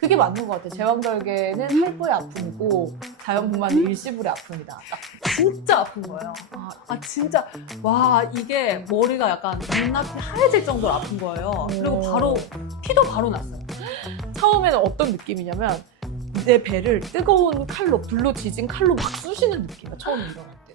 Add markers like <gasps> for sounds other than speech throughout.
그게 맞는 것 같아요. 제왕절개는 할부의 아픔이고 자연분만은 일시불의 아픔이다. 딱 진짜 아픈 거예요. 아, 아, 진짜 와 이게 머리가 약간 눈앞이 하얘질 정도로 아픈 거예요. 그리고 오. 바로 피도 바로 났어요. 처음에는 어떤 느낌이냐면 내 배를 뜨거운 칼로 불로 지진 칼로 막 쑤시는 느낌이야. 처음 일어날 때.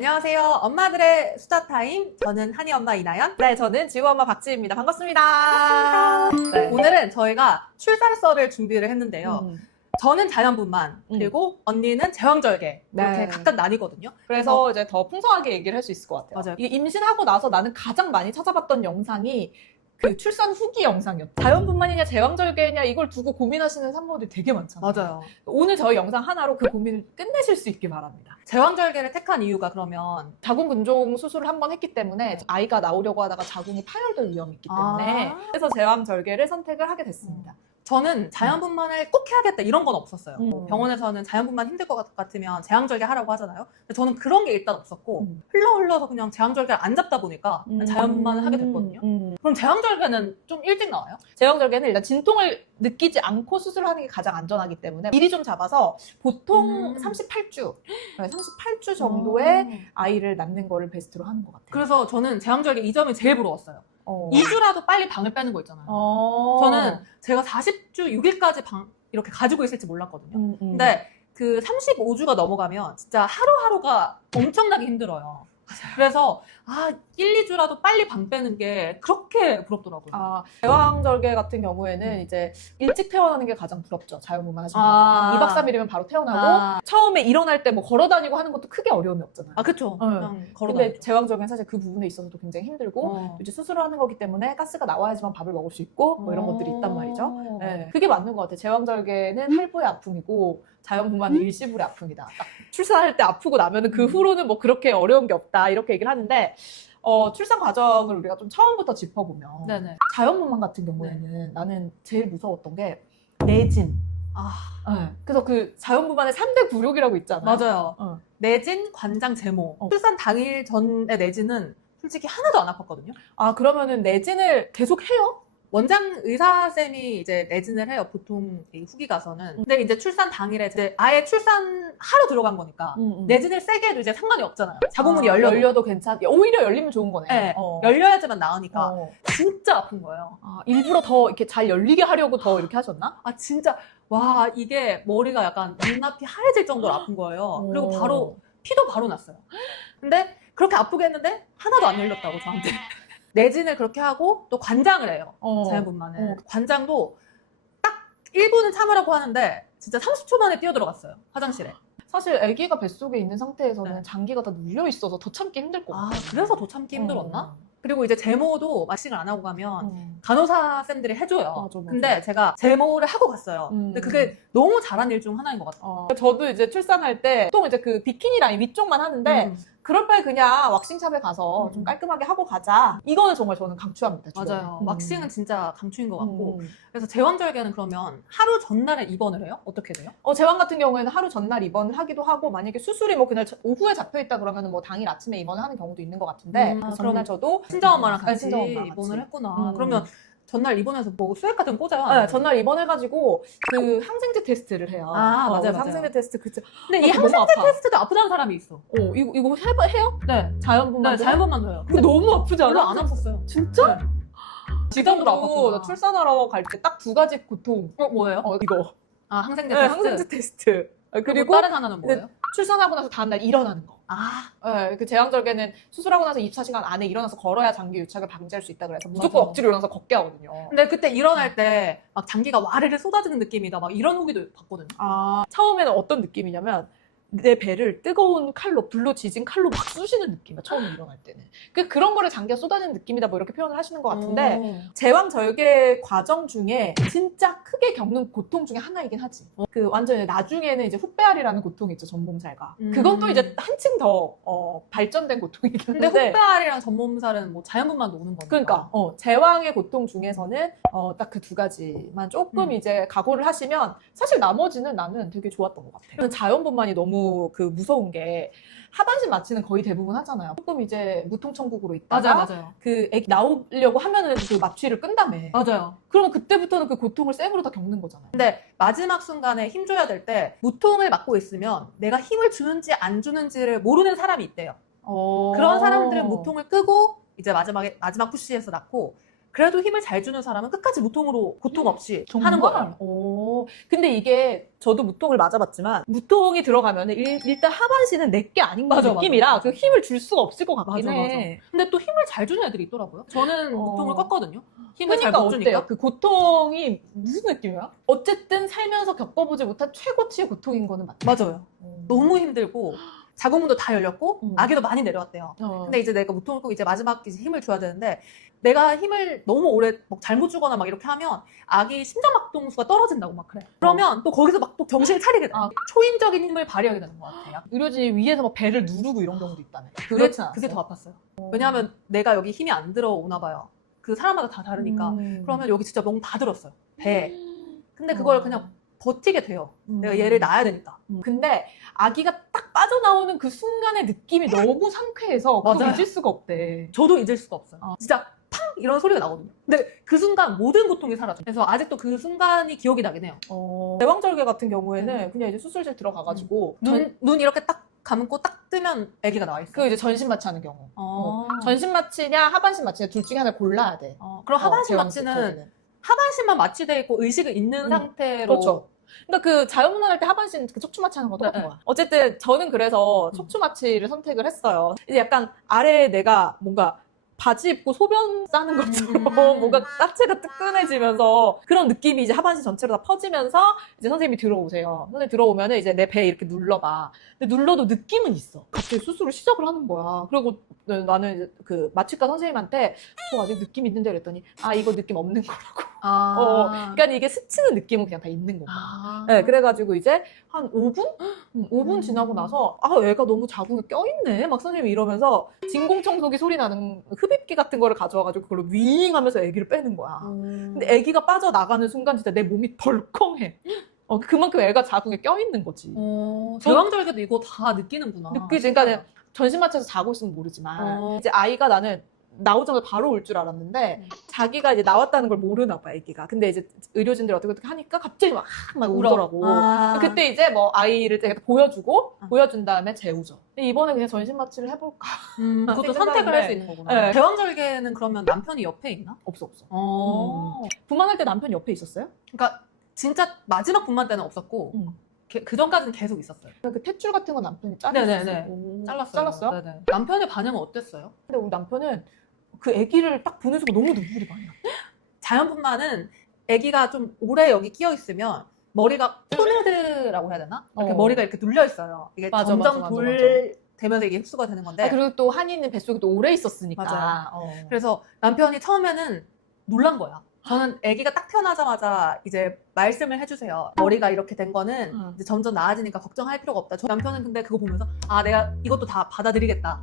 안녕하세요. 엄마들의 수다 타임. 저는 한이 엄마 이나연. 네, 저는 지구 엄마 박지입니다. 반갑습니다. 네. 오늘은 저희가 출산설을 준비를 했는데요. 음. 저는 자연분만 음. 그리고 언니는 제왕절개 이렇게 네. 각각 나뉘거든요. 그래서 이제 더 풍성하게 얘기를 할 수 있을 것 같아요. 맞아요. 이게 임신하고 나서 나는 가장 많이 찾아봤던 영상이 그 출산 후기 영상이었죠. 자연분만이냐 제왕절개냐 이걸 두고 고민하시는 산모들이 되게 많잖아요. 맞아요. 오늘 저희 영상 하나로 그 고민을 끝내실 수 있길 바랍니다. 제왕절개를 택한 이유가 그러면 자궁 근종 수술을 한 번 했기 때문에 아이가 나오려고 하다가 자궁이 파열될 위험이 있기 때문에 아. 그래서 제왕절개를 선택을 하게 됐습니다. 저는 자연분만을 꼭 해야겠다 이런 건 없었어요. 음. 병원에서는 자연분만 힘들 것 같- 같으면 제왕절개 하라고 하잖아요. 근데 저는 그런 게 일단 없었고 음. 흘러 흘러서 그냥 제왕절개를 안 잡다 보니까 자연분만을 하게 됐거든요. 음. 그럼 제왕절개는 좀 일찍 나와요? 제왕절개는 일단 진통을 느끼지 않고 수술하는 게 가장 안전하기 때문에 미리 좀 잡아서 보통 음. 38주, 38주 정도의 아이를 낳는 거를 베스트로 하는 것 같아요. 그래서 저는 제왕절개 이 점이 제일 부러웠어요. 어. 2주라도 빨리 방을 빼는 거 있잖아요. 어. 저는 제가 40주 6일까지 방 이렇게 가지고 있을지 몰랐거든요. 음, 음. 근데 그 35주가 넘어가면 진짜 하루하루가 엄청나게 힘들어요. 그래서 아 1, 2주라도 빨리 방 빼는 게 그렇게 부럽더라고요. 아, 제왕절개 같은 경우에는 이제 일찍 태어나는 게 가장 부럽죠. 자연분만 하시는 아. 분들. 2박 3일이면 바로 태어나고 아. 처음에 일어날 때 뭐 걸어 다니고 하는 것도 크게 어려움이 없잖아요. 아 그쵸. 응. 그냥 걸어 근데 다니죠. 제왕절개는 사실 그 부분에 있어서도 굉장히 힘들고 어. 이제 수술을 하는 거기 때문에 가스가 나와야지만 밥을 먹을 수 있고 뭐 이런 것들이 있단 말이죠. 어. 네, 그게 맞는 것 같아요. 제왕절개는 할부의 아픔이고 자연분만은 일시불의 아픔이다. 딱 출산할 때 아프고 나면은 그 음. 후로는 뭐 그렇게 어려운 게 없다 이렇게 얘기를 하는데 어, 출산 과정을 우리가 좀 처음부터 짚어보면 네네. 자연분만 같은 경우에는 나는 제일 무서웠던 게 내진. 아 네. 그래서 그 자연분만의 3대 굴욕이라고 있잖아요. 맞아요. 어. 내진, 관장, 제모. 어. 출산 당일 전에 내진은 솔직히 하나도 안 아팠거든요. 아 그러면은 내진을 계속 해요? 원장 의사 쌤이 이제 내진을 해요. 보통 이 후기 가서는. 음. 근데 이제 출산 당일에 이제 아예 출산 하러 들어간 거니까 내진을 세게 해도 이제 상관이 없잖아요. 자궁문이 아, 열려도. 열려도 괜찮. 오히려 열리면 좋은 거네. 네, 어. 열려야지만 나으니까 어. 진짜 아픈 거예요. 아, 일부러 더 이렇게 잘 열리게 하려고 더 이렇게 하셨나? 아 진짜 와 이게 머리가 약간 눈앞이 하얘질 정도로 아픈 거예요. 그리고 오. 바로 피도 바로 났어요. 근데 그렇게 아프게 했는데 하나도 안 열렸다고 저한테. <laughs> 내진을 그렇게 하고 또 관장을 해요. 어. 자연분만은. 어. 관장도 딱 1분은 참으라고 하는데 진짜 30초 만에 뛰어들어갔어요. 화장실에. 사실 아기가 뱃속에 있는 상태에서는 네. 장기가 다 눌려 있어서 더 참기 힘들 것아 같아. 그래서 더 참기 힘들었나? 그리고 이제 제모도 마싱을 안 하고 가면 음. 간호사 쌤들이 해줘요. 맞아, 맞아. 근데 제가 제모를 하고 갔어요. 음. 근데 그게 너무 잘한 일 중 하나인 것 같아요. 어, 저도 이제 출산할 때 보통 이제 그 비키니 라인 위쪽만 하는데 음. 그럴 바에 그냥 왁싱샵에 가서 음. 좀 깔끔하게 하고 가자. 이거는 정말 저는 강추합니다. 주변에. 맞아요. 음. 왁싱은 진짜 강추인 것 같고. 음. 그래서 제왕절개는 그러면 하루 전날에 입원을 해요? 어떻게 돼요? 어, 제왕 같은 경우에는 하루 전날 입원을 하기도 하고 만약에 수술이 뭐 그날 저- 오후에 잡혀 있다 그러면 뭐 당일 아침에 입원을 하는 경우도 있는 것 같은데 음, 그 아, 전날 그럼 저도 친정엄마랑 네, 같이 친정엄마랑 입원을 같이. 했구나. 음. 그러면 전날 입원해서 뭐 수액 같은 거 꽂아요? 네, 전날 입원해가지고 그 항생제 테스트를 해요. 아, 어, 맞아요, 맞아요. 항생제 테스트 그치. 근데 이 어, 너무 항생제 아파. 테스트도 아프다는 사람이 있어. 어, 이거 이거 해봐 해요? 네. 자연분만 네, 자연분만 해요. 근데 너무 아프지 별로 않아? 안 아팠어요. 진짜? 네. 지금도 지금도 나 출산하러 갈 때 딱 두 가지 고통. 어, 뭐예요? 어 이거. 아, 항생제 네, 테스트. 항생제 테스트. 어, 그리고 그리고 다른 하나는 뭐예요? 출산하고 나서 다음날 일어나는 거. 아, 네, 그 제왕절개는 수술하고 나서 24시간 안에 일어나서 걸어야 장기 유착을 방지할 수 있다 그래서 무조건 맞아. 억지로 일어나서 걷게 하거든요. 근데 그때 일어날 때 막 장기가 와르르 쏟아지는 느낌이다. 막 이런 후기도 봤거든요. 아, 처음에는 어떤 느낌이냐면 내 배를 뜨거운 칼로 불로 지진 칼로 막 쑤시는 느낌이야 처음에 일어날 때는 그 그런 거를 장기가 쏟아지는 느낌이다 뭐 이렇게 표현을 하시는 것 같은데 음. 제왕 절개 과정 중에 진짜 크게 겪는 고통 중에 하나이긴 하지. 그 완전히 나중에는 이제 훗배알이라는 고통이 있죠, 전봄살과. 음. 그건 또 이제 한층 더 어, 발전된 고통이긴 근데 한데. 훗배알이랑 전몸살은 뭐 자연분만 노는 거니까. 그러니까 어, 제왕의 고통 중에서는 어, 딱 그 두 가지만 조금 음. 이제 각오를 하시면 사실 나머지는 나는 되게 좋았던 것 같아요. 저는 자연분만이 너무 너무 그 무서운 게 하반신 마취는 거의 대부분 하잖아요. 조금 이제 무통천국으로 있다가 맞아요, 맞아요. 그 애기 나오려고 하면은 그 마취를 끈다며. 맞아요. 그러면 그때부터는 그 고통을 쌤으로 다 겪는 거잖아요. 근데 마지막 순간에 힘 줘야 될 때 무통을 맡고 있으면 내가 힘을 주는지 안 주는지를 모르는 사람이 있대요. 어. 그런 사람들은 무통을 끄고 이제 마지막에 마지막 푸시에서 낳고 그래도 힘을 잘 주는 사람은 끝까지 무통으로 고통 없이 하는 거예요. 오. 근데 이게 저도 무통을 맞아봤지만 무통이 들어가면 은 일단 하반신은 내게 아닌 맞아, 느낌이라 맞아, 맞아. 그 힘을 줄 수가 없을 것 같긴 맞아, 해. 근데 또 힘을 잘 주는 애들이 있더라고요. 저는 어. 무통을 껐거든요. 힘을 그러니까 잘못 주니까. 어때요? 그 고통이 무슨 느낌이야? 어쨌든 살면서 겪어보지 못한 최고치의 고통인 거는 맞죠? 맞아요. 너무 힘들고 자궁문도 다 열렸고 음. 아기도 많이 내려왔대요. 어. 근데 이제 내가 무통을 끄고 이제 마지막 이제 힘을 줘야 되는데 내가 힘을 너무 오래 막 잘못 주거나 막 이렇게 하면 아기 심장박동수가 떨어진다고 막 그래. 그러면 또 거기서 막 또 정신을 차리게 돼. 아. 초인적인 힘을 발휘하게 되는 것 같아요. 의료진이 위에서 막 배를 누르고 이런 경우도 있다며. 않았어요? 그게 더 아팠어요. 왜냐하면 내가 여기 힘이 안 들어오나 봐요. 그 사람마다 다 다르니까. 음. 그러면 여기 진짜 너무 다 들었어요. 배에. 근데 그걸 어. 그냥 버티게 돼요. 음. 내가 얘를 낳아야 되니까. 근데 아기가 딱 빠져나오는 그 순간의 느낌이 너무 상쾌해서 그걸 맞아요. 잊을 수가 없대. 저도 잊을 수가 없어요. 어. 진짜 팡! 이런 소리가 나거든요. 근데 그 순간 모든 고통이 사라져요. 그래서 아직도 그 순간이 기억이 나긴 해요. 어, 대왕절개 같은 경우에는 그냥 이제 수술실 들어가가지고 눈, 눈, 눈 이렇게 딱 감고 딱 뜨면 아기가 나와 있어요. 그 이제 전신 마취하는 경우. 어. 전신 마취냐 하반신 마취냐 둘 중에 하나 골라야 돼. 어, 그럼 하반신 어, 마취는 대왕절개는. 하반신만 마취돼 있고 의식은 있는 음, 상태로 그렇죠. 그러니까 그 자연분할 할 때 하반신 그 척추 마취하는 거 똑같은 네, 거야. 어쨌든 저는 그래서 음. 척추 마취를 선택을 했어요. 이제 약간 아래에 내가 뭔가 바지 입고 소변 싸는 것처럼 음. 뭔가 까체가 뜨끈해지면서 그런 느낌이 이제 하반신 전체로 다 퍼지면서 이제 선생님이 들어오세요. 선생님 들어오면 이제 내 배에 이렇게 눌러봐. 근데 눌러도 느낌은 있어. 갑자기 수술을 시작을 하는 거야. 그리고 나는 이제 그 마취과 선생님한테 저 아직 느낌 있는데 그랬더니 아 이거 느낌 없는 거라고. 아. 어, 그러니까 이게 스치는 느낌은 그냥 다 있는 거야. 아. 네, 그래가지고 이제 한 5분? 음, 5분 음. 지나고 나서 아 애가 너무 자궁에 껴있네 막 선생님이 이러면서 진공청소기 소리 나는 흡입기 같은 거를 가져와가지고 그걸로 윙 하면서 애기를 빼는 거야 음. 근데 애기가 빠져나가는 순간 진짜 내 몸이 덜컹해 어, 그만큼 애가 자궁에 껴있는 거지 어, 저- 대왕절개도 이거 다 느끼는구나. 느끼지 그러니까 전신 마취에서 자고 있으면 모르지만 어. 이제 아이가 나는 나오자마자 바로 올 줄 알았는데 음. 자기가 이제 나왔다는 걸 모르나 봐 애기가 근데 이제 의료진들이 어떻게 어떻게 하니까 갑자기 막, 막. 울더라고 아. 그때 이제 뭐 아이를 제가 보여주고 아. 보여준 다음에 재우죠. 근데 이번에 그냥 전신 마취를 해볼까? 음, <laughs> 그것도. 선택을 할 수 있는 거구나. 네. 대왕절개는 그러면 남편이 옆에 있나? 없어 없어. 어. 분만할 때 남편 옆에 있었어요? 그러니까 진짜 마지막 분만 때는 없었고 음. 그 전까지는 계속 있었어요. 그 탯줄 같은 거 남편이 잘랐어요. 네네네. 잘랐어요. 잘랐어요? 네네. 남편의 반응은 어땠어요? 근데 우리 남편은 그 아기를 딱 보는 순간 너무 눈물이 많이 나. <gasps> 자연분만은 아기가 좀 오래 여기 끼어 있으면 머리가 포네드라고 해야 되나? 이렇게 어. 머리가 이렇게 눌려 있어요. 이게 맞아, 점점 맞아, 맞아, 돌 되면서 이게 흡수가 되는 건데. 아, 그리고 또 한이는 뱃속에 또 오래 있었으니까. 맞아요. 어. 그래서 남편이 처음에는 놀란 거야. 저는 아기가 딱 태어나자마자 이제 말씀을 해주세요. 머리가 이렇게 된 거는 응. 이제 점점 나아지니까 걱정할 필요가 없다. 저 남편은 근데 그거 보면서 아 내가 이것도 다 받아들이겠다.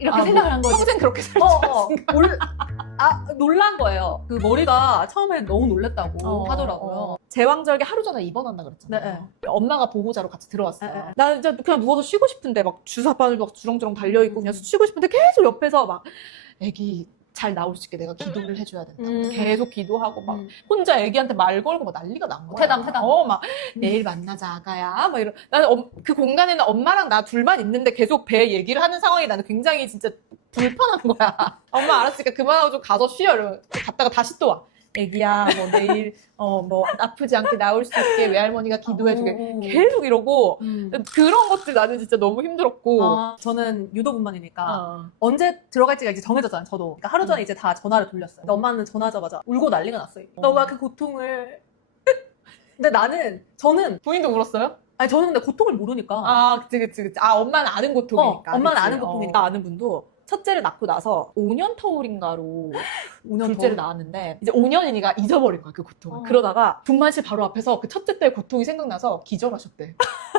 이렇게 아, 생각을 뭐, 한 거지. 평생 그렇게 살지 어, 어. 놀, 아, 놀란 거예요. 그 머리가 처음에 너무 놀랬다고 어, 하더라고요. 어. 제왕절개 하루 전에 입원한다 그랬잖아요. 엄마가 보호자로 같이 들어왔어요. 네, 네. 나 진짜 그냥 누워서 쉬고 싶은데 막 주사바늘 막 주렁주렁 달려 있고 그냥 쉬고 싶은데 계속 옆에서 막 애기 잘 나올 수 있게 내가 기도를 해줘야 된다. 음. 계속 기도하고 막 음. 혼자 애기한테 말 걸고 막 난리가 난 거야. 태담, 태담. 어, 막 내일 만나자 아가야. 막 이런. 나는 엄- 그 공간에는 엄마랑 나 둘만 있는데 계속 배 얘기를 하는 상황이 나는 굉장히 진짜 불편한 거야. <laughs> 엄마 알았으니까 그만하고 좀 가서 쉬어. 이러면 갔다가 다시 또 와. 애기야, 뭐 내일 어 뭐 아프지 않게 나올 수 있게 외할머니가 기도해주게. 어, 어. 계속 이러고 음. 그런 것들 나는 진짜 너무 힘들었고. 아, 저는 유도분만이니까 어. 언제 들어갈지가 이제 정해졌잖아요, 저도. 그러니까 하루 전에 음. 이제 다 전화를 돌렸어요. 근데 엄마는 전화하자마자 울고 난리가 났어요. 어. 너가 그 고통을. <laughs> 근데 나는, 저는, 부인도 울었어요? 아니, 저는 근데 고통을 모르니까. 아, 그치, 그치, 그치. 아, 엄마는 아는 고통이니까. 어, 엄마는 그치? 아는 고통이니까. 어, 나 아는 분도 첫째를 낳고 나서 5년 터울인가로 5년 둘째를 더. 낳았는데 이제 5년이니까 잊어버린 거야, 그 고통을. 어. 그러다가 분만 실 바로 앞에서 그 첫째 때의 고통이 생각나서 기절하셨대. <laughs>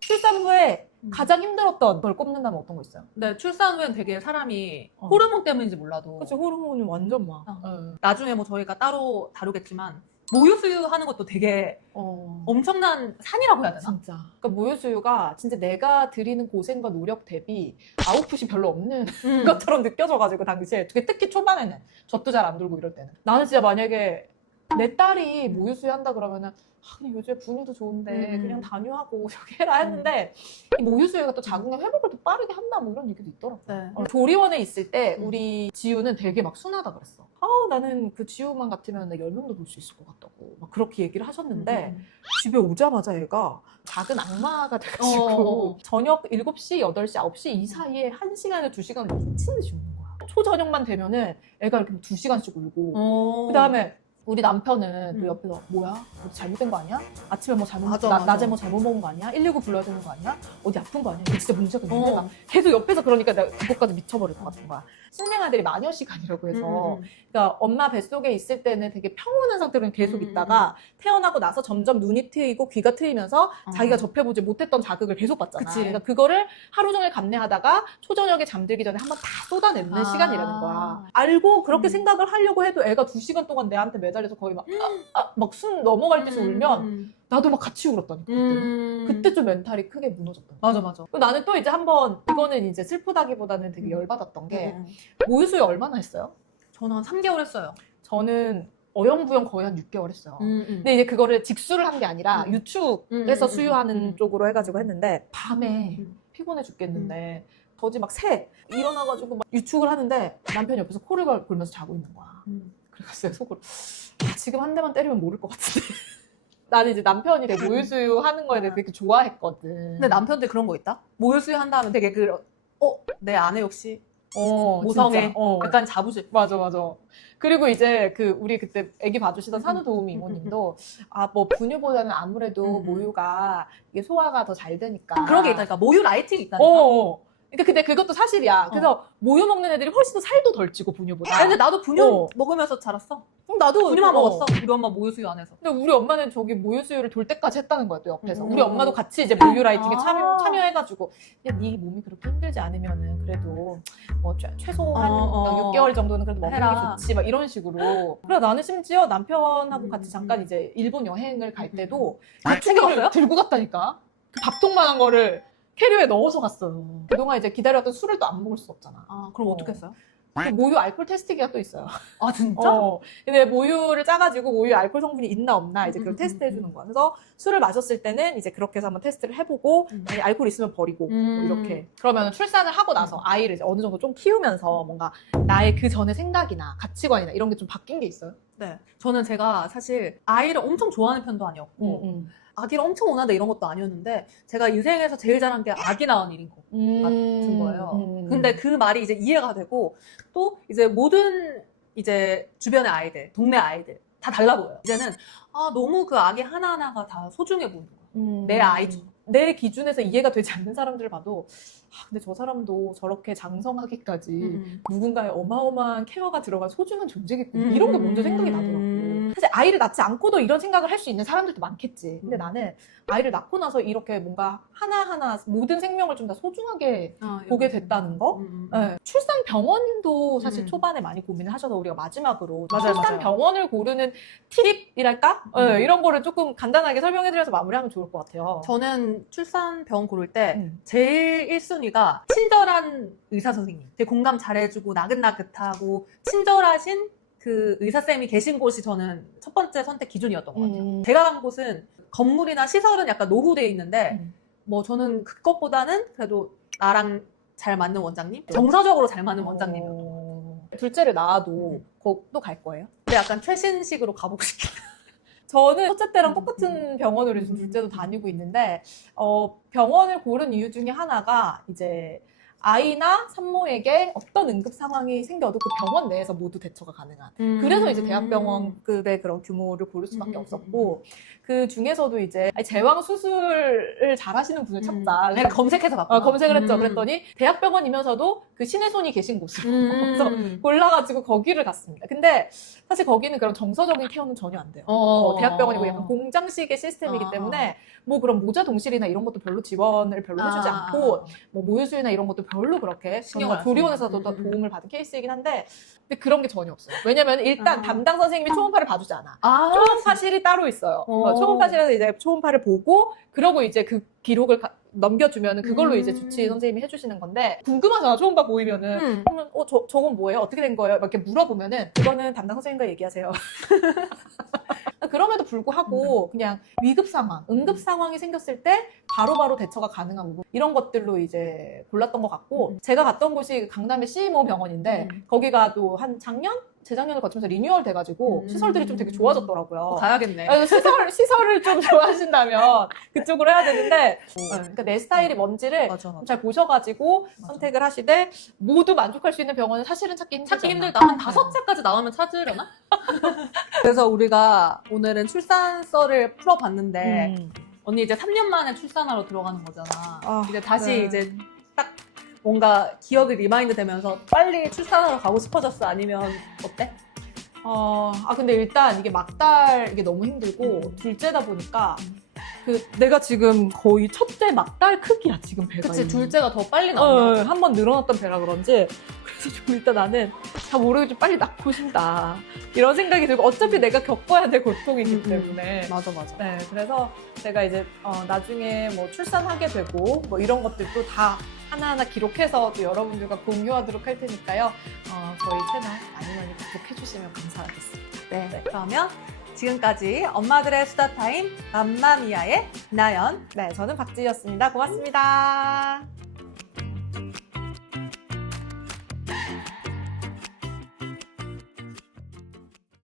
출산 후에 음. 가장 힘들었던 걸 꼽는다면 어떤 거 있어요? 근데 출산 후엔 되게 사람이 어. 호르몬 때문인지 몰라도. 그치, 호르몬이 완전 막. 어. 어. 나중에 뭐 저희가 따로 다루겠지만 모유 수유하는 것도 되게 어. 엄청난 산이라고 해야 되나? 진짜. 그러니까 모유수유가 진짜 내가 들이는 고생과 노력 대비 아웃풋이 별로 없는 음. <laughs> 것처럼 느껴져가지고 당시에 특히 특히 초반에는 젖도 잘 안 돌고 이럴 때는 나는 진짜 만약에 내 딸이 모유수유 한다 그러면은 아, 그냥 요즘에 분유도 좋은데 음. 그냥 단유하고 <laughs> 저기 해라 했는데 이 모유수유가 또 자궁의 회복을 또 빠르게 한다 뭐 이런 얘기도 있더라고. 네. 어, 조리원에 있을 때 음. 우리 지우는 되게 막 순하다 그랬어. 아 나는 그 지우만 같으면 열 명도 볼 수 있을 것 같다고 막 그렇게 얘기를 하셨는데 음. 집에 오자마자 애가 작은 악마가 돼가지고 어, 어, 어. 저녁 7시, 8시, 9시 이 사이에 1시간에 2시간을 미친 듯이 우는 거야. 초저녁만 되면은 애가 이렇게 2시간씩 울고 어. 그 다음에 우리 남편은 음. 또 옆에서 뭐야? 뭐 잘못된 거 아니야? 아침에 뭐 잘못 맞아, 나, 맞아. 낮에 뭐 잘못 먹은 거 아니야? 119 불러야 되는 거 아니야? 어디 아픈 거 아니야? 이거 진짜 문제가 있는데 어. 막 계속 옆에서 그러니까 내가 그것까지 미쳐버릴 것 같은 거야. 신생아들이 마녀 시간이라고 해서 음, 음. 그러니까 엄마 뱃속에 있을 때는 되게 평온한 상태로 계속 음, 있다가 태어나고 나서 점점 눈이 트이고 귀가 트이면서 어. 자기가 접해보지 못했던 자극을 계속 받잖아. 그치. 그러니까 그거를 하루 종일 감내하다가 초저녁에 잠들기 전에 한번 다 쏟아내는 아. 시간이라는 거야. 알고 그렇게 음. 생각을 하려고 해도 애가 두 시간 동안 내한테 매달려서 거의 막, 아, 막숨 넘어갈 듯이 울면 음. 나도 막 같이 울었다니까. 그때는. 음. 그때 좀 멘탈이 크게 무너졌던 거야. 맞아 맞아. 그리고 나는 또 이제 한번 이거는 이제 슬프다기보다는 되게 열받았던 게 음. 모유수유 얼마나 했어요? 저는 한 3개월 했어요. 저는 어영부영 거의 한 6개월 했어요. 음, 음. 근데 이제 그거를 직수를 한 게 아니라 음. 유축해서 음, 음, 음, 수유하는 음. 쪽으로 해가지고 했는데 밤에 음. 피곤해 죽겠는데 저지 막 새 일어나가지고 막 유축을 하는데 남편이 옆에서 코를 골- 골면서 자고 있는 거야. 음. 그래서 내가 속으로 아, 지금 한 대만 때리면 모를 것 같은데. 나는 이제 남편이 되게 <laughs> 모유수유 하는 거에 대해 되게 좋아했거든. 근데 남편들 그런 거 있다? 모유 수유 한다 하면 되게 그, 어, 내 아내 역시 어, 모성애. 진짜. 어. 약간 자부심. 맞아, 맞아. 그리고 이제 그 우리 그때 아기 봐주시던 음, 산후도우미 음, 이모님도 아 뭐 분유보다는 아무래도 음, 음. 모유가 이게 소화가 더 잘 되니까. 그런 게 있다니까. 모유 라이팅이 있다니까. 어. 어. 그러니까 근데 그것도 사실이야. 그래서 모유 먹는 애들이 훨씬 더 살도 덜 찌고 분유보다. 아니, 근데 나도 분유 어. 먹으면서 자랐어. 음, 나도 분유만 어. 먹었어. 우리 엄마 모유 수유 안 해서. 근데 우리 엄마는 저기 모유 수유를 돌 때까지 했다는 거야 또 옆에서. 음. 우리 엄마도 같이 이제 모유 라이팅에 아. 참여 참여해가지고 야네 몸이 그렇게 힘들지 않으면은 그래도 뭐 최, 최소 한 어, 어. 6개월 정도는 그래도 먹는 해라. 게 좋지 막 이런 식으로. 그래 나는 심지어 남편하고 음, 같이 음, 잠깐 음. 이제 일본 여행을 갈 음, 때도 음. 그 챙겨갔어요? 들고 갔다니까. 그 밥통만한 거를 캐리어에 넣어서 갔어요. 그동안 이제 기다렸던 술을 또 안 먹을 수 없잖아. 아, 그럼 어. 어떻게 했어요? 그 모유 알코올 테스트기가 또 있어요. 아, 진짜? 어. 근데 모유를 짜가지고 모유 알코올 성분이 있나 없나 이제 음, 그걸 음, 테스트 음, 해주는 거야. 그래서 술을 마셨을 때는 이제 그렇게 해서 한번 테스트를 해보고 음. 만약 알코올 있으면 버리고 뭐 음. 이렇게. 그러면 출산을 하고 나서 아이를 이제 어느 정도 좀 키우면서 뭔가 나의 그 전의 생각이나 가치관이나 이런 게 좀 바뀐 게 있어요. 네. 저는 제가 사실 아이를 엄청 좋아하는 편도 아니었고, 음. 아기를 엄청 원한다 이런 것도 아니었는데, 제가 인생에서 제일 잘한 게 아기 낳은 일인 거. 같은 거예요. 음. 근데 그 말이 이제 이해가 되고 또 이제 모든 이제 주변의 아이들, 동네 아이들 다 달라 보여요. 이제는 아 너무 그 아기 하나하나가 다 소중해 보이는 거야. 음. 내 아이처럼. 내 기준에서 이해가 되지 않는 사람들을 봐도 아, 근데 저 사람도 저렇게 장성하기까지 음. 누군가의 어마어마한 케어가 들어간 소중한 존재겠구나. 음. 이런 게 먼저 생각이 나더라고. 음. 사실 아이를 낳지 않고도 이런 생각을 할 수 있는 사람들도 많겠지. 근데 음. 나는 아이를 낳고 나서 이렇게 뭔가 하나하나 모든 생명을 좀 다 소중하게 아, 보게. 됐다는 거? 음, 음. 네. 출산 병원도 사실 음. 초반에 많이 고민을 하셔서 우리가 마지막으로 맞아요, 출산 맞아요. 병원을 고르는 팁이랄까? 음. 네, 이런 거를 조금 간단하게 설명해드려서 마무리하면 좋을 것 같아요. 저는 출산 병 고를 때 음. 제일 1순위가 친절한 의사 선생님. 되게 공감 잘해주고 나긋나긋하고 친절하신 그 의사쌤이 계신 곳이 저는 첫 번째 선택 기준이었던 것 같아요. 음. 제가 간 곳은 건물이나 시설은 약간 노후되어 있는데 음. 뭐 저는 그것보다는 그래도 나랑 잘 맞는 원장님? 정서적으로 잘 맞는 원장님이었던 것 같아요. 어... 둘째를 낳아도 음. 또갈 거예요? 근데 약간 최신식으로 가보고 싶긴 <laughs> 저는 첫째 때랑 음, 똑같은 병원으로 지금 음, 둘째도 음. 다니고 있는데 어, 병원을 고른 이유 중에 하나가 이제 아이나 산모에게 어떤 응급 상황이 생겨도 그 병원 내에서 모두 대처가 가능한. 그래서 이제 대학병원급의 그런 규모를 고를 수밖에 음, 음, 없었고 그 중에서도 이제 제왕 수술을 잘하시는 분을 찾자. 내가 그래서 검색해서 봤구나. 어, 검색을 했죠. 음. 그랬더니 대학병원이면서도 그 신의 손이 계신 곳으로 그래서 음. 골라가지고 거기를 갔습니다. 근데 사실 거기는 그런 정서적인 케어는 전혀 안 돼요. 어, 어, 대학병원이고 약간 공장식의 시스템이기 아. 때문에 뭐 그런 모자 동실이나 이런 것도 별로 지원을 별로 해주지 아. 않고 뭐 모유수유나 이런 것도 별로 그렇게 신경을 조리원에서도 쓰는. 음, 음, 음. 도움을 받은 케이스이긴 한데 근데 그런 게 전혀 없어요. 왜냐면 일단 아. 담당 선생님이 초음파를 봐주지 않아. 아, 초음파실이 따로 있어요. 어. 어, 초음파실에서 이제 초음파를 보고 그러고 이제 그 기록을 가- 넘겨주면 그걸로 음. 이제 주치 선생님이 해주시는 건데 궁금하잖아 초음파 보이면은 음. 그러면 어, 저, 저건 뭐예요? 어떻게 된 거예요? 막 이렇게 물어보면은 그거는 담당 선생님과 얘기하세요. <laughs> 그럼에도 불구하고 그냥 위급 상황, 응급 상황이 생겼을 때 바로바로 대처가 가능한 부분 이런 것들로 이제 골랐던 것 같고 음. 제가 갔던 곳이 강남의 CMO 병원인데 음. 거기가 또 한 작년? 재작년을 거치면서 리뉴얼 돼가지고 음. 시설들이 좀 되게 좋아졌더라고요. 어, 가야겠네. 그래서 시설, 시설을 좀 <laughs> 좋아하신다면 그쪽으로 해야 되는데 어, 그러니까 내 스타일이 뭔지를 맞아, 맞아. 잘 보셔가지고 맞아. 선택을 하시되 모두 만족할 수 있는 병원은 사실은 찾기 힘들지 찾기. 힘들다. 한 다섯 채까지 나오면 찾으려나? <laughs> 그래서 우리가 오늘은 출산썰을 풀어봤는데 음. 언니 이제 3년 만에 출산하러 들어가는 거잖아. 아, 이제 다시 네. 이제 딱 뭔가 기억이 리마인드 되면서 빨리 출산하러 가고 싶어졌어? 아니면 어때? 어, 아 근데 일단 이게 막달 이게 너무 힘들고 음. 둘째다 보니까 그 내가 지금 거의 첫째 막달 크기야 지금 배가. 그치, 이미. 둘째가 더 빨리 나온다. 어, 한번 늘어났던 배라 그런지 그래서 좀 일단 나는 다 모르게 좀 빨리 낳고 싶다 이런 생각이 들고 어차피 내가 겪어야 될 고통이기 음, 음. 때문에 맞아, 맞아. 네 그래서 제가 이제 어, 나중에 뭐 출산하게 되고 뭐 이런 것들도 다 하나하나 기록해서 또 여러분들과 공유하도록 할 테니까요 어, 저희 채널 많이 많이 구독해 주시면 감사하겠습니다. 네, 그러면 지금까지 엄마들의 수다 타임 맘마미아의 나연 네 저는 박지희였습니다. 고맙습니다.